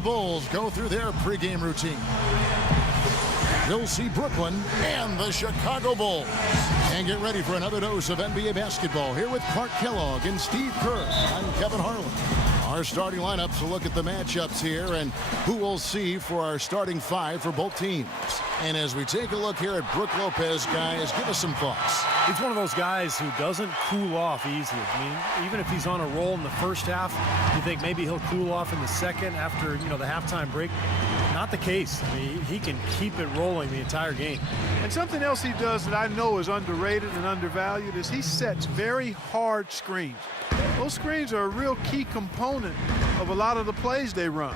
the Bulls go through their pregame routine. You'll see Brooklyn and the Chicago Bulls. And get ready for another dose of NBA basketball here with Clark Kellogg and Steve Kerr. I'm Kevin Harlan. Our starting lineups to look at the matchups here and who we'll see for our starting five for both teams. And as we take a look here at Brook Lopez, guys, give us some thoughts. He's one of those guys who doesn't cool off easily. I mean, even if he's on a roll in the first half, you think maybe he'll cool off in the second after, the halftime break. Not the case. I mean, he can keep it rolling the entire game. And something else he does that I know is underrated and undervalued is he sets very hard screens. Those screens are a real key component of a lot of the plays they run.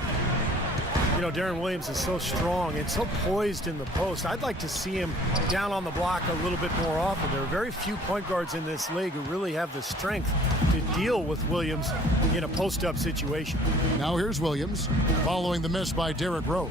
Deron Williams is so strong and so poised in the post. I'd like to see him down on the block a little bit more often. There are very few point guards in this league who really have the strength to deal with Williams in a post-up situation. Now here's Williams following the miss by Derrick Rose.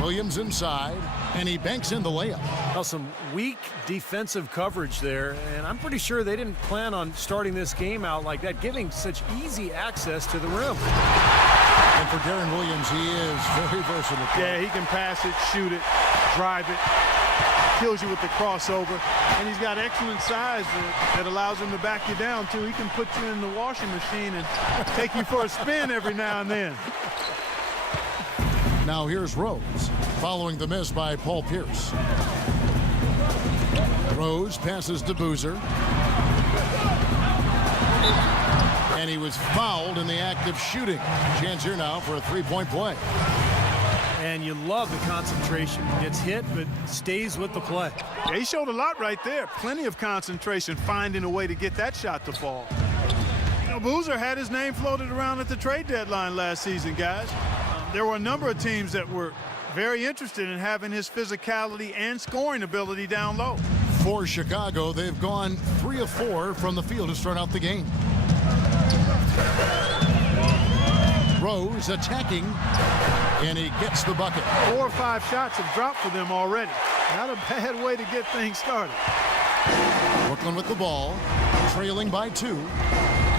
Williams inside, and he banks in the layup. Now some weak defensive coverage there, and I'm pretty sure they didn't plan on starting this game out like that, giving such easy access to the rim. And for Deron Williams, he is very versatile. Yeah, he can pass it, shoot it, drive it, kills you with the crossover, and he's got excellent size that allows him to back you down, too. He can put you in the washing machine and take you for a spin every now and then. Now here's Rose, following the miss by Paul Pierce. Rose passes to Boozer. And he was fouled in the act of shooting. Chance here now for a three-point play. And you love the concentration. Gets hit, but stays with the play. Yeah, he showed a lot right there. Plenty of concentration, finding a way to get that shot to fall. Boozer had his name floated around at the trade deadline last season, guys. There were a number of teams that were very interested in having his physicality and scoring ability down low. For Chicago, they've gone 3 of 4 from the field to start out the game. Rose attacking, and he gets the bucket. 4 or 5 shots have dropped for them already. Not a bad way to get things started. Brooklyn with the ball, trailing by 2.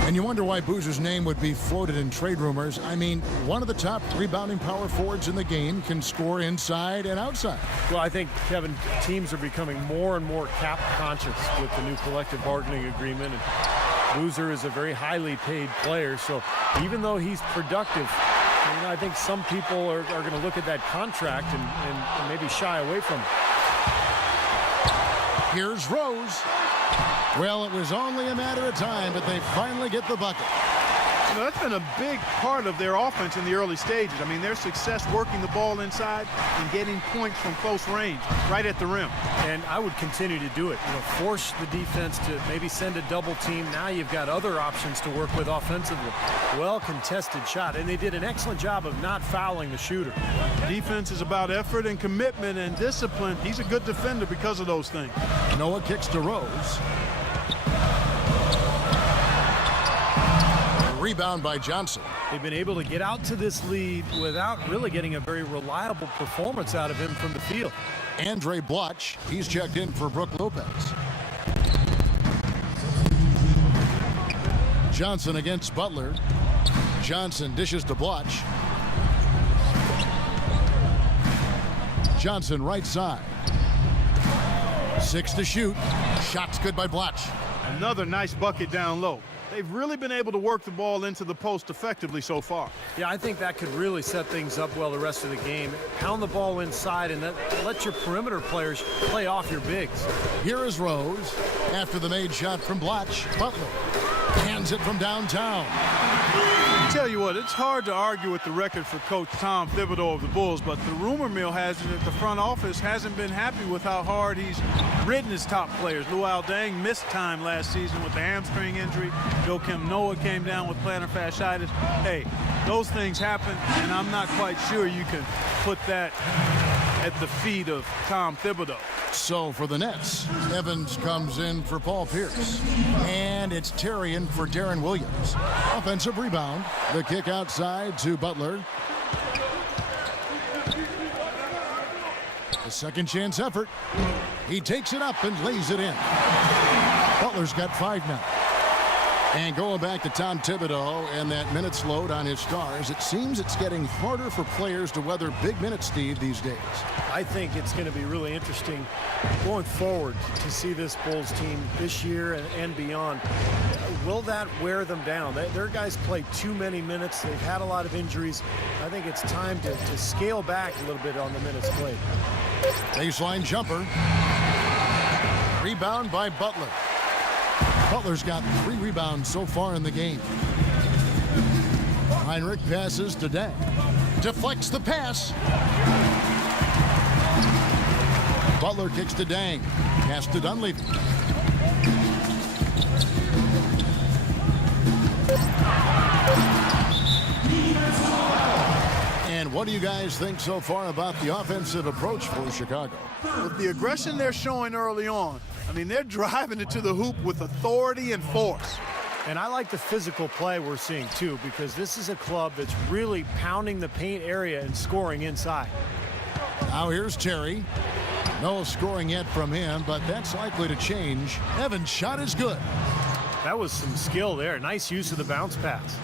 And you wonder why Boozer's name would be floated in trade rumors. I mean, one of the top rebounding power forwards in the game, can score inside and outside. Well, I think, Kevin, teams are becoming more and more cap conscious with the new collective bargaining agreement. And Boozer is a very highly paid player, so even though he's productive, I think some people are going to look at that contract and maybe shy away from it. Here's Rose. Well, it was only a matter of time, but they finally get the bucket. That's been a big part of their offense in the early stages. I mean, their success working the ball inside and getting points from close range, right at the rim. And I would continue to do it. Force the defense to maybe send a double team. Now you've got other options to work with offensively. Well-contested shot, and they did an excellent job of not fouling the shooter. Defense is about effort and commitment and discipline. He's a good defender because of those things. Noah kicks to Rose. Rebound by Johnson. They've been able to get out to this lead without really getting a very reliable performance out of him from the field. Andre Bloch, he's checked in for Brook Lopez. Johnson against Butler. Johnson dishes to Bloch. Johnson right side. 6 to shoot. Shots good by Bloch. Another nice bucket down low. They've really been able to work the ball into the post effectively so far. Yeah, I think that could really set things up well the rest of the game. Pound the ball inside and let your perimeter players play off your bigs. Here is Rose. After the made shot from Bloch, Butler hands it from downtown. I tell you what, it's hard to argue with the record for Coach Tom Thibodeau of the Bulls, but the rumor mill has it that the front office hasn't been happy with how hard he's ridden his top players. Luol Deng missed time last season with the hamstring injury. Joakim Noah came down with plantar fasciitis. Hey, those things happen, and I'm not quite sure you can put that at the feet of Tom Thibodeau. So for the Nets, Evans comes in for Paul Pierce. And it's Tarian for Deron Williams. Offensive rebound. The kick outside to Butler. A second chance effort. He takes it up and lays it in. Butler's got 5 now. And going back to Tom Thibodeau and that minutes load on his stars, it seems it's getting harder for players to weather big minutes, Steve, these days. I think it's going to be really interesting going forward to see this Bulls team this year and beyond. Will that wear them down? Their guys play too many minutes. They've had a lot of injuries. I think it's time to scale back a little bit on the minutes played. Baseline jumper. Rebound by Butler. Butler's got 3 rebounds so far in the game. Heinrich passes to Dang. Deflects the pass. Butler kicks to Dang. Pass to Dunleavy. And what do you guys think so far about the offensive approach for Chicago? With the aggression they're showing early on, I mean, they're driving it to the hoop with authority and force. And I like the physical play we're seeing, too, because this is a club that's really pounding the paint area and scoring inside. Now here's Terry. No scoring yet from him, but that's likely to change. Evans' shot is good. That was some skill there. Nice use of the bounce pass.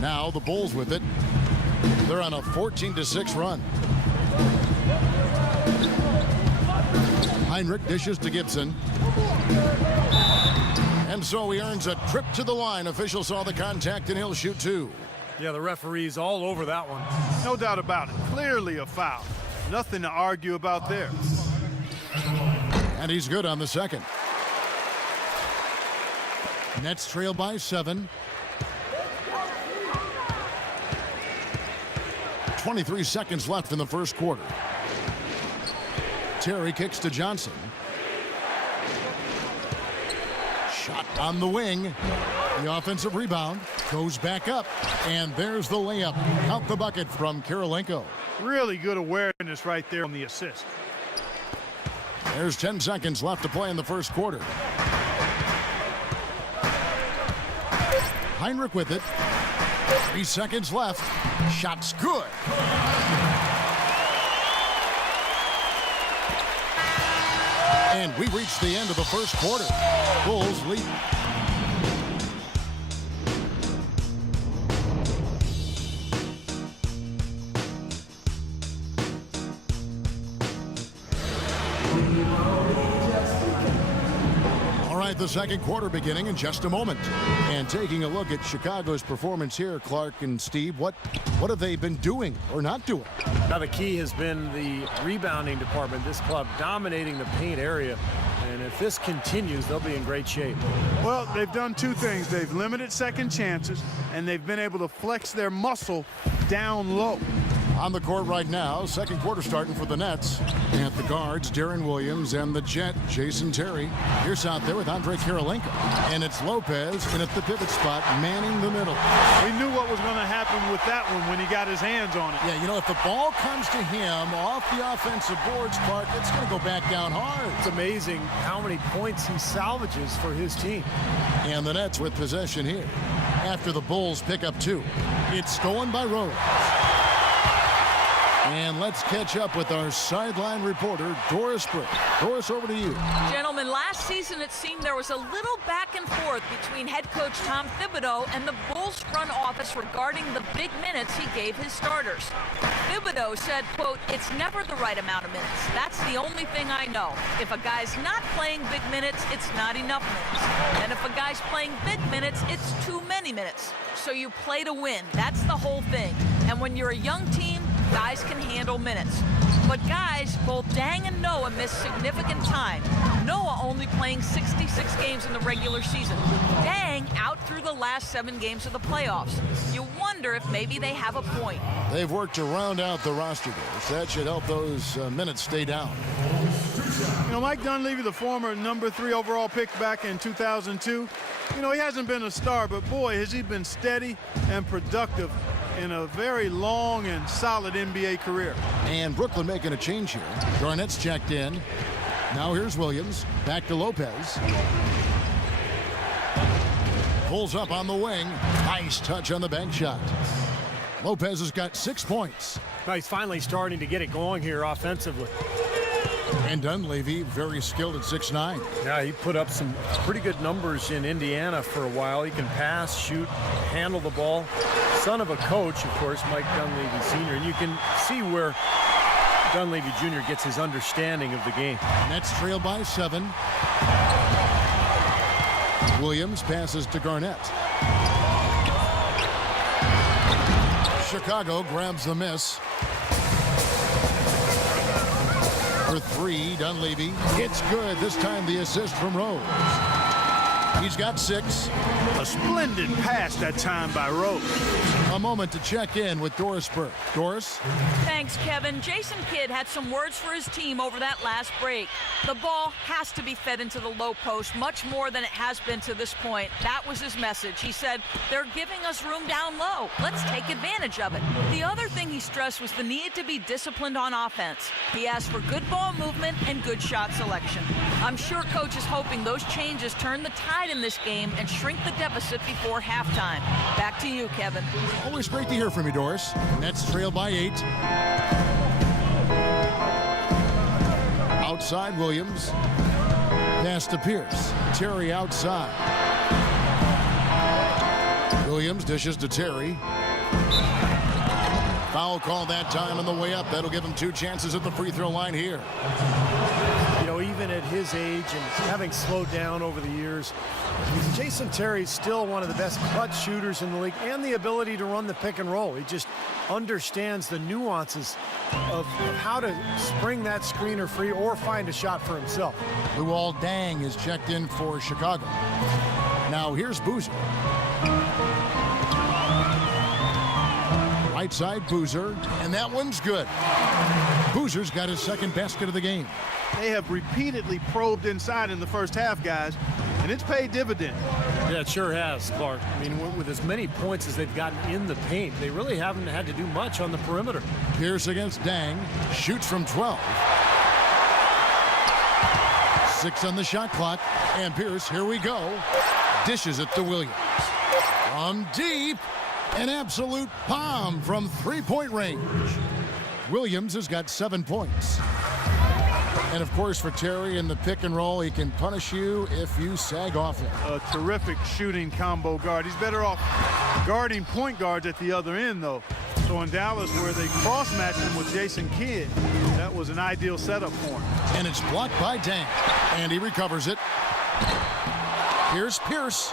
Now the Bulls with it. They're on a 14-6 run. Heinrich dishes to Gibson. And so he earns a trip to the line. Official saw the contact and he'll shoot 2. Yeah, the referee's all over that one. No doubt about it. Clearly a foul. Nothing to argue about there. And he's good on the second. Nets trail by 7. 23 seconds left in the first quarter. Terry kicks to Johnson. Shot on the wing. The offensive rebound goes back up. And there's the layup. Out the bucket from Kirilenko. Really good awareness right there on the assist. There's 10 seconds left to play in the first quarter. Heinrich with it. 3 seconds left. Shot's good. And we reached the end of the first quarter. Bulls lead. All right, the second quarter beginning in just a moment. And taking a look at Chicago's performance here, Clark and Steve, what have they been doing or not doing? Now the key has been the rebounding department. This club dominating the paint area. And if this continues, they'll be in great shape. Well, they've done 2 things. They've limited second chances, and they've been able to flex their muscle down low. On the court right now, second quarter starting for the Nets. At the guards, Darren Williams, and the Jet, Jason Terry. Here's out there with Andre Kirilenko. And it's Lopez in at the pivot spot, manning the middle. We knew what was going to happen with that one when he got his hands on it. Yeah, you know, if the ball comes to him off the offensive boards, Clark, it's going to go back down hard. It's amazing how many points he salvages for his team. And the Nets with possession here. After the Bulls pick up 2. It's stolen by Rose. And let's catch up with our sideline reporter, Doris Burke. Doris, over to you. Gentlemen, last season it seemed there was a little back and forth between head coach Tom Thibodeau and the Bulls front office regarding the big minutes he gave his starters. Thibodeau said, quote, "It's never the right amount of minutes. That's the only thing I know. If a guy's not playing big minutes, it's not enough minutes. And if a guy's playing big minutes, it's too many minutes. So you play to win. That's the whole thing. And when you're a young team, guys can handle minutes." But guys, both Dang and Noah missed significant time. Noah only playing 66 games in the regular season. Dang out through the last 7 games of the playoffs. You wonder if maybe they have a point. They've worked to round out the roster, Doris. That should help those minutes stay down. You know, Mike Dunleavy, the former number 3 overall pick back in 2002, you know, he hasn't been a star, but boy, has he been steady and productive in a very long and solid NBA career. And Brooklyn making a change here. Garnett's checked in. Now here's Williams. Back to Lopez. Pulls up on the wing. Nice touch on the bank shot. Lopez has got 6 points. Now he's finally starting to get it going here offensively. And Dunleavy, very skilled at 6'9". Yeah, he put up some pretty good numbers in Indiana for a while. He can pass, shoot, handle the ball. Son of a coach, of course, Mike Dunleavy Sr. And you can see where Dunleavy Jr. gets his understanding of the game. Nets trail by 7. Williams passes to Garnett. Chicago grabs the miss. For 3, Dunleavy. It's good. This time the assist from Rose. He's got 6. A splendid pass that time by Rose. A moment to check in with Doris Burke. Doris? Thanks, Kevin. Jason Kidd had some words for his team over that last break. The ball has to be fed into the low post much more than it has been to this point. That was his message. He said, they're giving us room down low. Let's take advantage of it. The other thing he stressed was the need to be disciplined on offense. He asked for good ball movement and good shot selection. I'm sure coach is hoping those changes turn the tide in this game and shrink the deficit before halftime. Back to you, Kevin. Always great to hear from you, Doris. Nets trail by 8. Outside Williams. Pass to Pierce. Terry outside. Williams dishes to Terry. Foul call that time on the way up. That'll give him 2 chances at the free throw line here. You know, even at his age and having slowed down over the years, Jason Terry's still one of the best clutch shooters in the league and the ability to run the pick and roll. He just understands the nuances of how to spring that screener free or find a shot for himself. Luol Deng is checked in for Chicago. Now here's Boozer. Right side Boozer, and that one's good. Boozer's got his 2nd basket of the game. They have repeatedly probed inside in the first half, guys, and it's paid dividends. Yeah, it sure has, Clark. I mean, with as many points as they've gotten in the paint, they really haven't had to do much on the perimeter. Pierce against Deng, shoots from 12. 6 on the shot clock, and Pierce, here we go, dishes it to Williams. From deep, an absolute bomb from 3-point range. Williams has got 7 points. And of course, for Terry in the pick and roll, he can punish you if you sag off him. A terrific shooting combo guard. He's better off guarding point guards at the other end, though. So in Dallas, where they cross-matched him with Jason Kidd, that was an ideal setup for him. And it's blocked by Deng. And he recovers it. Here's Pierce.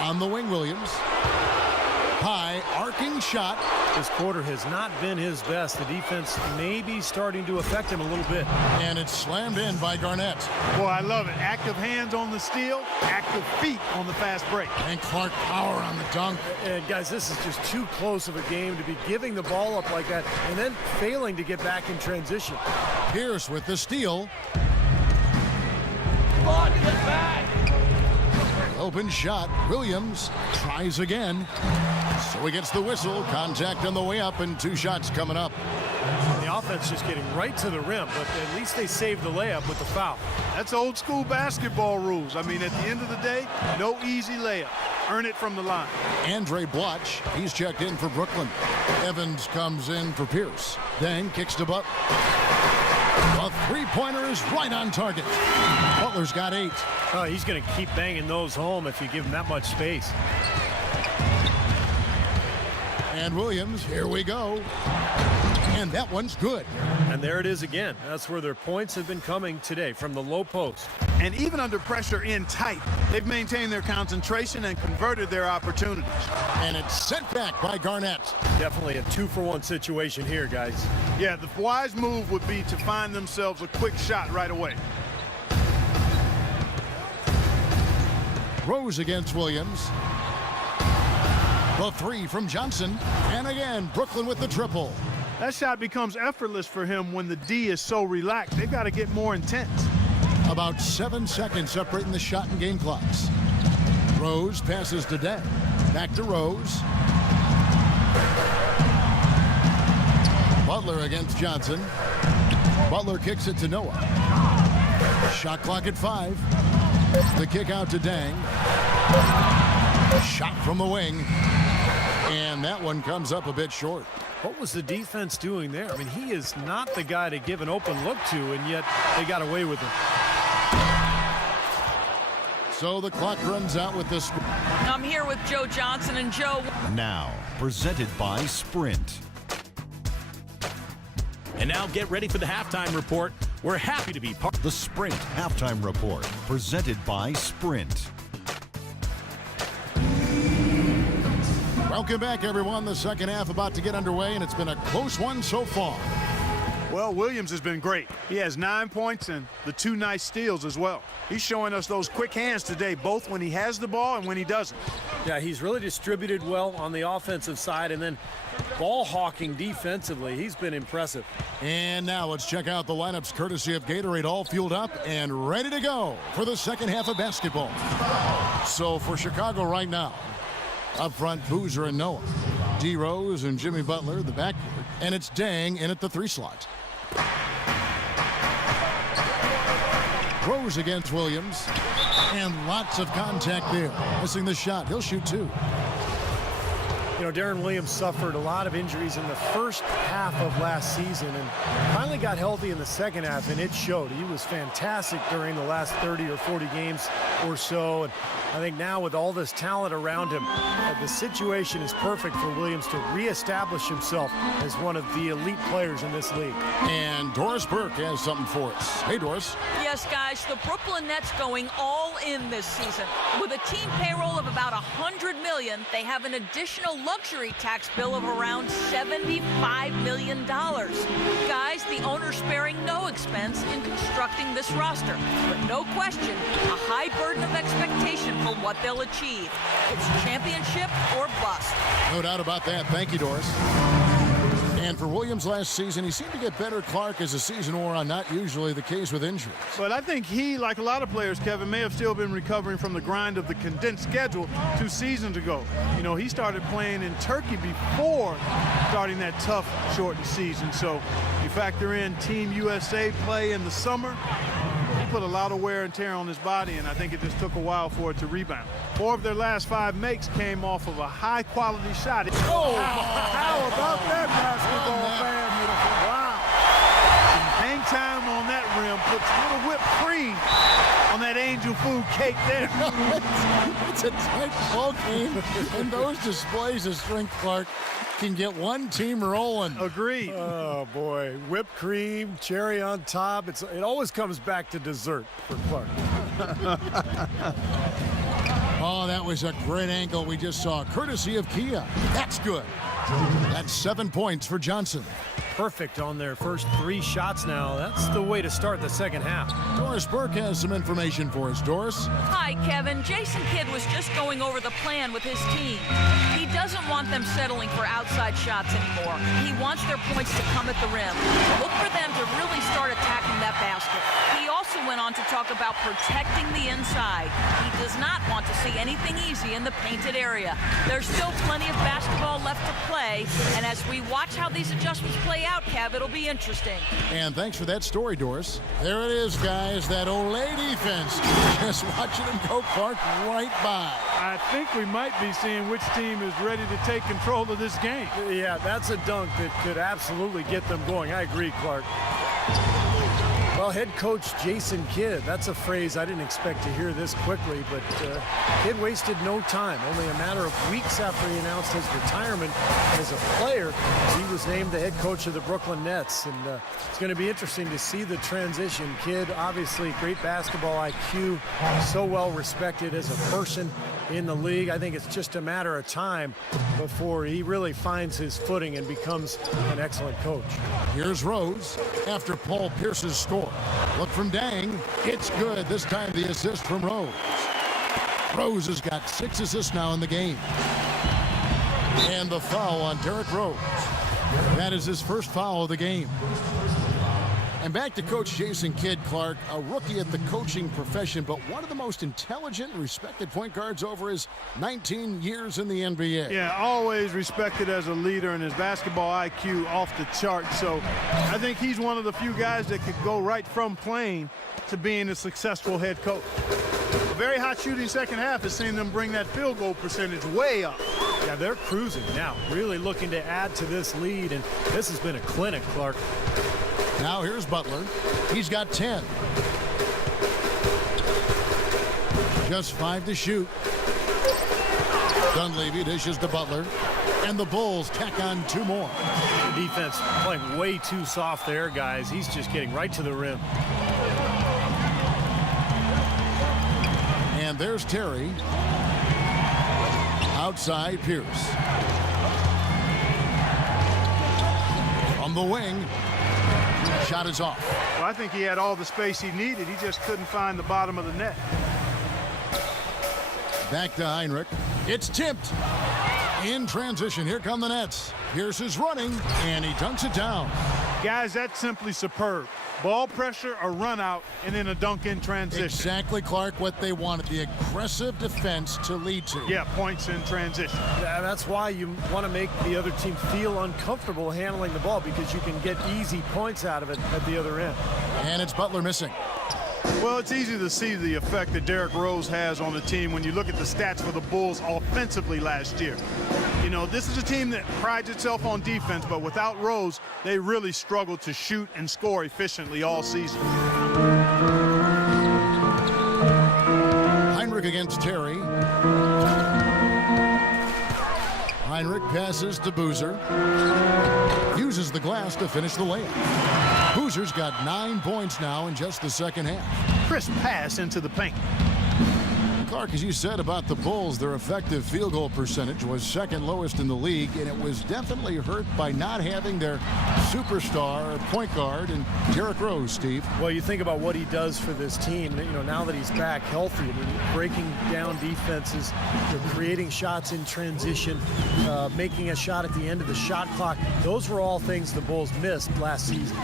On the wing, Williams. High, arcing shot. This quarter has not been his best. The defense may be starting to affect him a little bit. And it's slammed in by Garnett. Boy, I love it. Active hands on the steal, active feet on the fast break. And Clark Power on the dunk. And guys, this is just too close of a game to be giving the ball up like that and then failing to get back in transition. Pierce with the steal. Open shot. Williams tries again. So he gets the whistle. Contact on the way up and 2 shots coming up. The offense just getting right to the rim, but at least they saved the layup with the foul. That's old school basketball rules. I mean, at the end of the day, no easy layup. Earn it from the line. Andre Bloch, he's checked in for Brooklyn. Evans comes in for Pierce. Deng kicks to Butler. A 3-pointer is right on target. Butler's got 8. Oh, he's going to keep banging those home if you give him that much space. And Williams, here we go. And that one's good. And there it is again. That's where their points have been coming today, from the low post. And even under pressure in tight, they've maintained their concentration and converted their opportunities. And it's sent back by Garnett. Definitely a 2-for-1 situation here, guys. Yeah, the wise move would be to find themselves a quick shot right away. Rose against Williams. The 3 from Johnson. And again, Brooklyn with the triple. That shot becomes effortless for him when the D is so relaxed. They've got to get more intense. About 7 seconds separating the shot and game clocks. Rose passes to Deng. Back to Rose. Butler against Johnson. Butler kicks it to Noah. Shot clock at 5. The kick out to Deng. Shot from the wing. And that one comes up a bit short. What was the defense doing there? I mean, he is not the guy to give an open look to, and yet they got away with it. So the clock runs out with this. I'm here with Joe Johnson, and Joe. Now, presented by Sprint. And now get ready for the halftime report. We're happy to be part. The Sprint Halftime Report, presented by Sprint. Welcome back, everyone. The second half about to get underway, and it's been a close one so far. Well, Williams has been great. He has 9 points and the 2 nice steals as well. He's showing us those quick hands today, both when he has the ball and when he doesn't. Yeah, he's really distributed well on the offensive side, and then ball hawking defensively. He's been impressive. And now let's check out the lineups courtesy of Gatorade, all fueled up and ready to go for the second half of basketball. So for Chicago right now, up front, Boozer and Noah. D. Rose and Jimmy Butler, the backcourt. And it's Dang in at the 3 slot. Rose against Williams. And lots of contact there. Missing the shot. He'll shoot 2. You know, Darren Williams suffered a lot of injuries in the first half of last season and finally got healthy in the second half, and it showed. He was fantastic during the last 30 or 40 games or so. And I think now with all this talent around him, the situation is perfect for Williams to reestablish himself as one of the elite players in this league. And Doris Burke has something for us. Hey, Doris. Yes, guys, the Brooklyn Nets going all in this season. With a team payroll of about $100 million, they have an additional luxury tax bill of around $75 million. Guys, the owner's sparing no expense in constructing this roster. But no question, a high burden of expectation for what they'll achieve. It's championship or bust. No doubt about that. Thank you, Doris. And for Williams last season, he seemed to get better, Clark, as the season wore on. Not usually the case with injuries. But I think he, like a lot of players, Kevin, may have still been recovering from the grind of the condensed schedule 2 seasons ago. You know, he started playing in Turkey before starting that tough, shortened season. So you factor in Team USA play in the summer. He put a lot of wear and tear on his body, and I think it just took a while for it to rebound. 4 of their last 5 makes came off of a high-quality shot. Oh, how about that, basketball fan? Wow. Hang time on that rim, puts a little whipped cream on that angel food cake there. It's a tight ball game, and those displays of strength, Clark, can get one team rolling. Agreed. Oh, boy. Whipped cream, cherry on top. It always comes back to dessert for Clark. Oh, that was a great angle we just saw, courtesy of Kia. That's good. That's 7 points for Johnson. Perfect on their first 3 shots now. That's the way to start the second half. Doris Burke has some information for us. Doris? Hi, Kevin. Jason Kidd was just going over the plan with his team. He doesn't want them settling for outside shots anymore. He wants their points to come at the rim. Look for them to really start attacking that basket. He also went on to talk about protecting the inside. He does not want to see anything easy in the painted area. There's still plenty of basketball left to play, and as we watch how these adjustments play out, Kev, it'll be interesting. And thanks for that story, Doris. There it is, guys, that Olay defense. Just watching them go, Clark, right by. I think we might be seeing which team is ready to take control of this game. Yeah, that's a dunk that could absolutely get them going. I agree, Clark. Well, head coach Jason Kidd, that's a phrase I didn't expect to hear this quickly, but Kidd wasted no time. Only a matter of weeks after he announced his retirement as a player, he was named the head coach of the Brooklyn Nets. And it's going to be interesting to see the transition. Kidd, obviously great basketball IQ, so well respected as a person in the league. I think it's just a matter of time before he really finds his footing and becomes an excellent coach. Here's Rose after Paul Pierce's score. Look from Dang. It's good. This time the assist from Rose. Rose has got 6 assists now in the game. And the foul on Derrick Rose. That is his first foul of the game. And back to Coach Jason Kidd, Clark, a rookie at the coaching profession, but one of the most intelligent and respected point guards over his 19 years in the NBA. Yeah, always respected as a leader, and his basketball IQ off the chart. So I think he's one of the few guys that could go right from playing to being a successful head coach. A very hot shooting second half has seen them bring that field goal percentage way up. Yeah, they're cruising now, really looking to add to this lead, and this has been a clinic, Clark. Now here's Butler. He's got 10. Just 5 to shoot. Dunleavy dishes to Butler, and the Bulls tack on 2 more. The defense playing way too soft there, guys. He's just getting right to the rim. And there's Terry. Outside Pierce. From the wing. Shot is off. Well, I think he had all the space he needed. He just couldn't find the bottom of the net. Back to Heinrich. It's tipped. In transition, here come the Nets. Pierce is running, and he dunks it down. Guys, that's simply superb. Ball pressure, a run out, and then a dunk in transition. Exactly, Clark, what they wanted. The aggressive defense to lead to. Yeah, points in transition. Yeah, that's why you want to make the other team feel uncomfortable handling the ball, because you can get easy points out of it at the other end. And it's Butler missing. Well, it's easy to see the effect that Derrick Rose has on the team when you look at the stats for the Bulls offensively last year. You know, this is a team that prides itself on defense, but without Rose, they really struggled to shoot and score efficiently all season. Heinrich against Terry. Heinrich passes to Boozer. Uses the glass to finish the layup. Boozer's got 9 points now in just the second half. Crisp pass into the paint. Clark, as you said about the Bulls, their effective field goal percentage was second lowest in the league, and it was definitely hurt by not having their superstar point guard and Derrick Rose, Steve. Well, you think about what he does for this team, you know, now that he's back healthy, I mean, breaking down defenses, creating shots in transition, making a shot at the end of the shot clock. Those were all things the Bulls missed last season.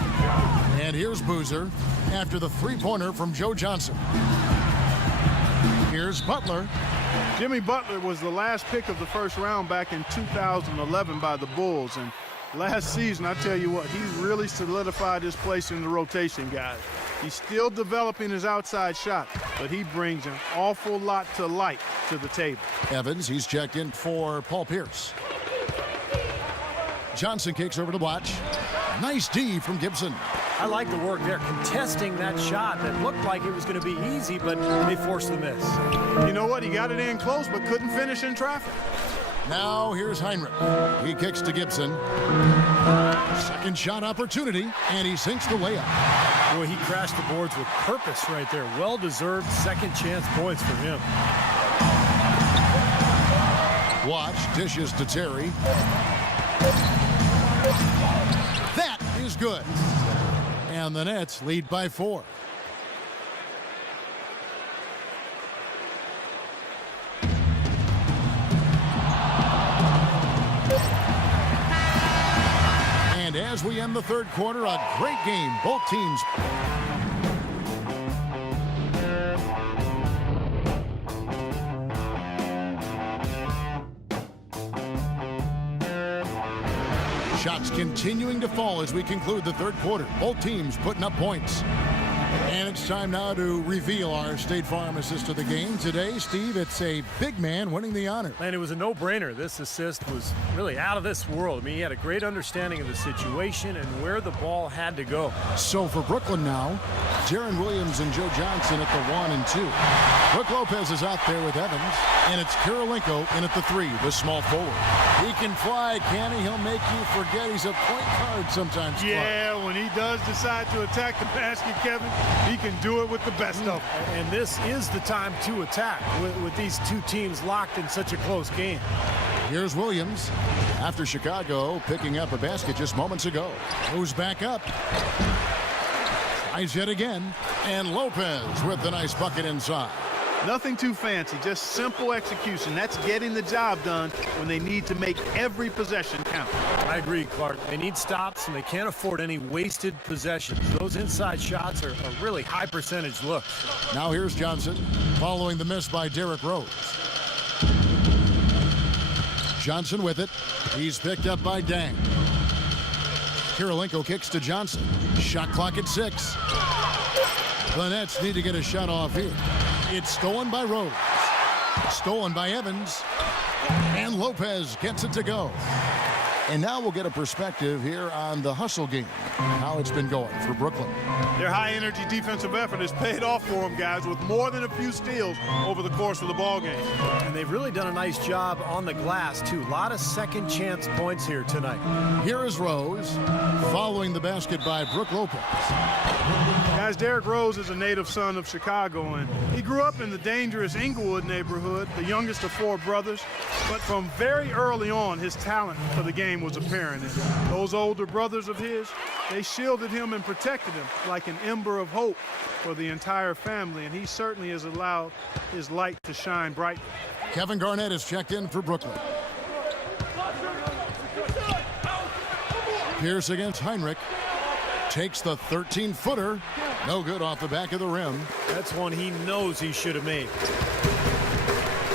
And here's Boozer after the three-pointer from Joe Johnson. Here's Butler. Jimmy Butler was the last pick of the first round back in 2011 by the Bulls. And last season, I tell you what, he's really solidified his place in the rotation, guys. He's still developing his outside shot, but he brings an awful lot to light to the table. Evans, he's checked in for Paul Pierce. Johnson kicks over to Blatch. Nice D from Gibson. I like the work there, contesting that shot that looked like it was going to be easy, but they forced the miss. You know what? He got it in close, but couldn't finish in traffic. Now here's Heinrich. He kicks to Gibson. Second shot opportunity, and he sinks the layup. Boy, he crashed the boards with purpose right there. Well-deserved second chance points for him. Watch dishes to Terry. That is good. And the Nets lead by 4. And as we end the third quarter, a great game. Both teams. Shots continuing to fall as we conclude the third quarter. Both teams putting up points. And it's time now to reveal our State Farm assist to the game. Today, Steve, it's a big man winning the honor. And it was a no-brainer. This assist was really out of this world. I mean, he had a great understanding of the situation and where the ball had to go. So for Brooklyn now, Jaron Williams and Joe Johnson at the 1 and 2. Brook Lopez is out there with Evans, and it's Kirilenko in at the 3, the small forward. He can fly, can he? He'll make you forget he's a point guard sometimes. Yeah, when he does decide to attack the basket, Kevin, he can do it with the best of them. And this is the time to attack with these two teams locked in such a close game. Here's Williams after Chicago picking up a basket just moments ago. Moves back up. Tries yet again. And Lopez with the nice bucket inside. Nothing too fancy, just simple execution. That's getting the job done when they need to make every possession count. I agree, Clark. They need stops, and they can't afford any wasted possessions. Those inside shots are really high percentage looks. Now here's Johnson following the miss by Derrick Rose. Johnson with it. He's picked up by Dang. Kirilenko kicks to Johnson. Shot clock at 6. The Nets need to get a shot off here. It's stolen by Rose. Stolen by Evans. And Lopez gets it to go. And now we'll get a perspective here on the hustle game, how it's been going for Brooklyn. Their high-energy defensive effort has paid off for them, guys, with more than a few steals over the course of the ball game. And they've really done a nice job on the glass, too. A lot of second chance points here tonight. Here is Rose, following the basket by Brook Lopez. Guys, Derrick Rose is a native son of Chicago, and he grew up in the dangerous Inglewood neighborhood, the youngest of 4 brothers. But from very early on, his talent for the game was apparent. And those older brothers of his, they shielded him and protected him like an ember of hope for the entire family, and he certainly has allowed his light to shine brightly. Kevin Garnett is checked in for Brooklyn. Pierce against Heinrich. Takes the 13-footer. No good off the back of the rim. That's one he knows he should have made.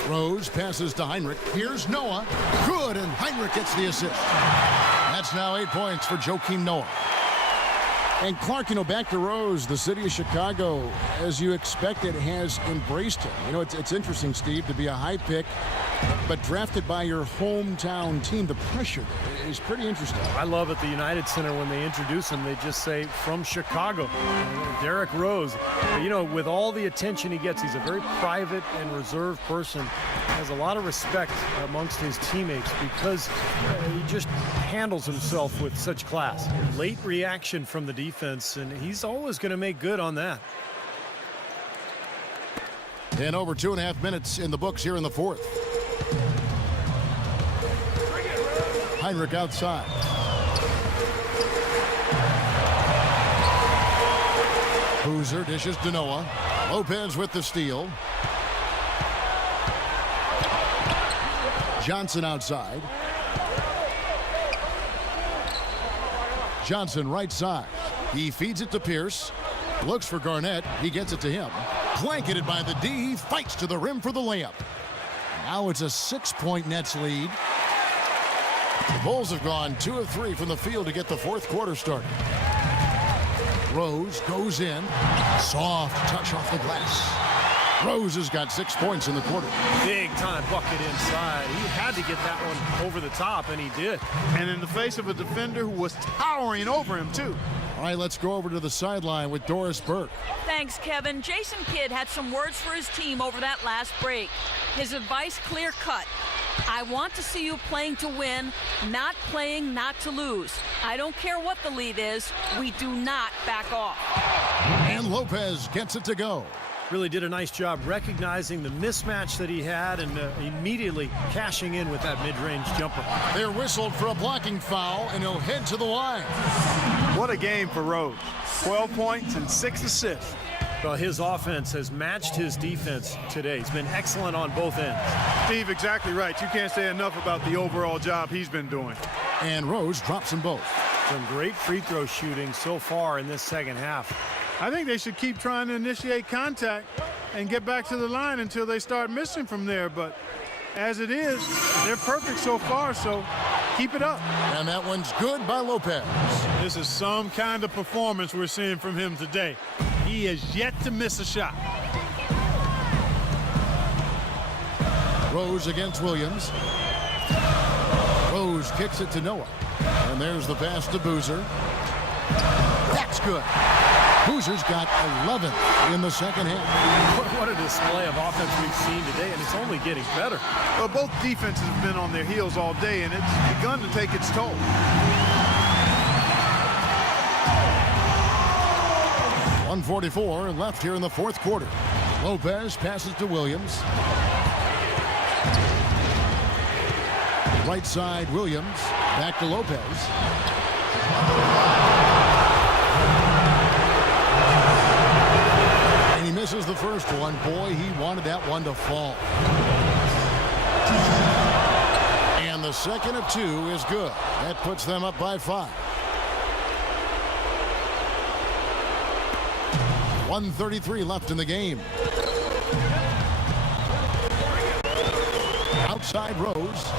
Rose passes to Heinrich. Here's Noah. Good, and Heinrich gets the assist. That's now 8 points for Joakim Noah. And Clark, back to Rose, the city of Chicago, as you expected, has embraced him. It's interesting, Steve, to be a high pick, but drafted by your hometown team. The pressure is pretty interesting. I love at the United Center when they introduce him, they just say, from Chicago, Derrick Rose. With all the attention he gets, he's a very private and reserved person. Has a lot of respect amongst his teammates because he just handles himself with such class. Late reaction from the defense, and he's always going to make good on that. And over 2.5 minutes in the books here in the fourth. Heinrich outside. Boozer dishes to Noah. Lopez with the steal. Johnson outside. Johnson right side. He feeds it to Pierce. Looks for Garnett. He gets it to him. Blanketed by the D. He fights to the rim for the layup. Now it's a 6-point Nets lead. The Bulls have gone 2 of 3 from the field to get the fourth quarter started. Rose goes in. Soft touch off the glass. Rose has got 6 points in the quarter. Big time bucket inside. He had to get that one over the top, and he did. And in the face of a defender who was towering over him, too. All right, let's go over to the sideline with Doris Burke. Thanks, Kevin. Jason Kidd had some words for his team over that last break. His advice clear-cut. I want to see you playing to win, not playing not to lose. I don't care what the lead is. We do not back off. And Lopez gets it to go. Really did a nice job recognizing the mismatch that he had and immediately cashing in with that mid-range jumper. They're whistled for a blocking foul, and he'll head to the line. What a game for Rose. 12 points and 6 assists. Well, his offense has matched his defense today. He's been excellent on both ends. Steve, exactly right. You can't say enough about the overall job he's been doing. And Rose drops them both. Some great free throw shooting so far in this second half. I think they should keep trying to initiate contact and get back to the line until they start missing from there. But as it is, they're perfect so far, so keep it up. And that one's good by Lopez. This is some kind of performance we're seeing from him today. He has yet to miss a shot. Rose against Williams. Rose kicks it to Noah. And there's the pass to Boozer. That's good. Boozer's got 11 in the second half. What a display of offense we've seen today, and it's only getting better. Well, both defenses have been on their heels all day, and it's begun to take its toll. .144 left here in the fourth quarter. Lopez passes to Williams. Right side, Williams. Back to Lopez. And he misses the first one. Boy, he wanted that one to fall. And the second of 2 is good. That puts them up by 5. 1:33 left in the game. Outside Rose.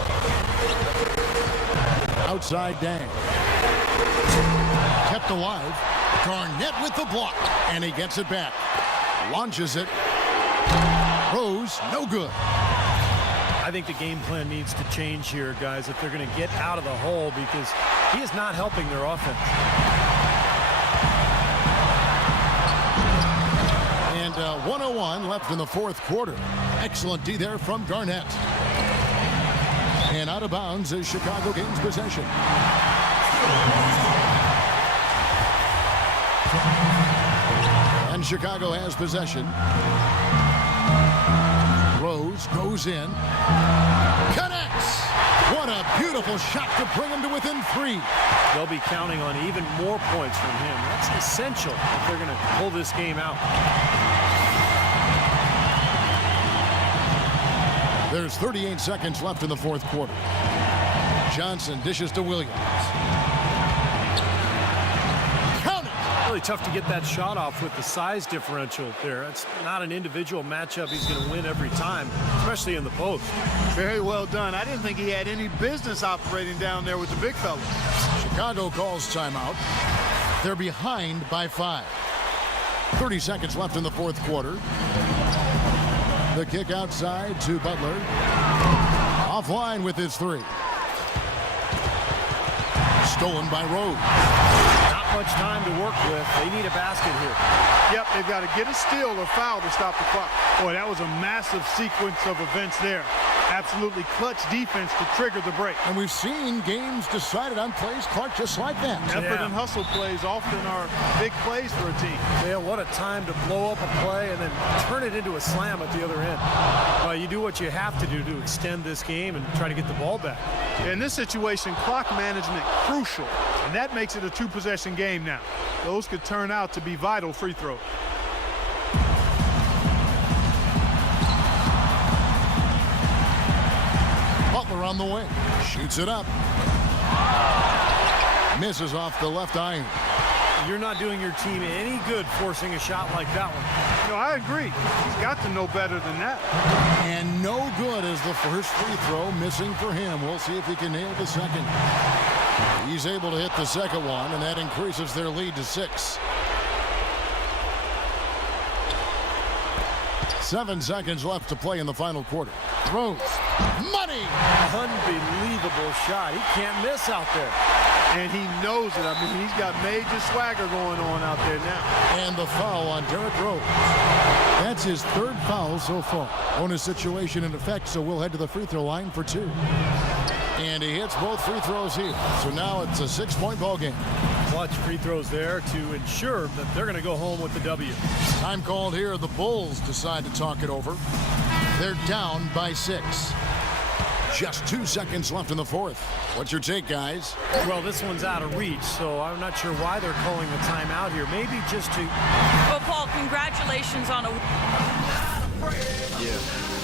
Outside Dang. Kept alive. Garnett with the block. And he gets it back. Launches it. Rose, no good. I think the game plan needs to change here, guys, if they're going to get out of the hole, because he is not helping their offense. And 1:01 left in the fourth quarter. Excellent D there from Garnett. And out of bounds as Chicago gains possession. And Chicago has possession. Rose goes in. Connects! What a beautiful shot to bring him to within 3. They'll be counting on even more points from him. That's essential if they're going to pull this game out. There's 38 seconds left in the fourth quarter. Johnson dishes to Williams. Count it! Really tough to get that shot off with the size differential there. It's not an individual matchup he's going to win every time, especially in the post. Very well done. I didn't think he had any business operating down there with the big fella. Chicago calls timeout. They're behind by 5. 30 seconds left in the fourth quarter. The kick outside to Butler. Offline with his 3. Stolen by Rose. Not much time to work with. They need a basket here. Yep, they've got to get a steal or foul to stop the clock. Boy, that was a massive sequence of events there. Absolutely clutch defense to trigger the break. And we've seen games decided on plays, Clark, just like that. Effort and hustle plays often are big plays for a team. Yeah, what a time to blow up a play and then turn it into a slam at the other end. Well, you do what you have to do to extend this game and try to get the ball back. In this situation, clock management crucial, and that makes it a 2-possession game now. Those could turn out to be vital free throws. Butler on the wing. Shoots it up. Misses off the left iron. You're not doing your team any good forcing a shot like that one. No, I agree. He's got to know better than that. And no good is the first free throw, missing for him. We'll see if he can nail the second. He's able to hit the second one, and that increases their lead to 6. 7 seconds left to play in the final quarter. Rose. Money! Unbelievable shot. He can't miss out there. And he knows it. I mean, he's got major swagger going on out there now. And the foul on Derrick Rose. That's his 3rd foul so far. Bonus situation in effect, so we'll head to the free throw line for 2. And he hits both free throws here. So now it's a 6-point ball game. Clutch free throws there to ensure that they're going to go home with the W. Time called here. The Bulls decide to talk it over. They're down by 6. Just 2 seconds left in the fourth. What's your take, guys? Well, this one's out of reach, so I'm not sure why they're calling the timeout here. Maybe just to... Well, Paul, congratulations on a... Yeah.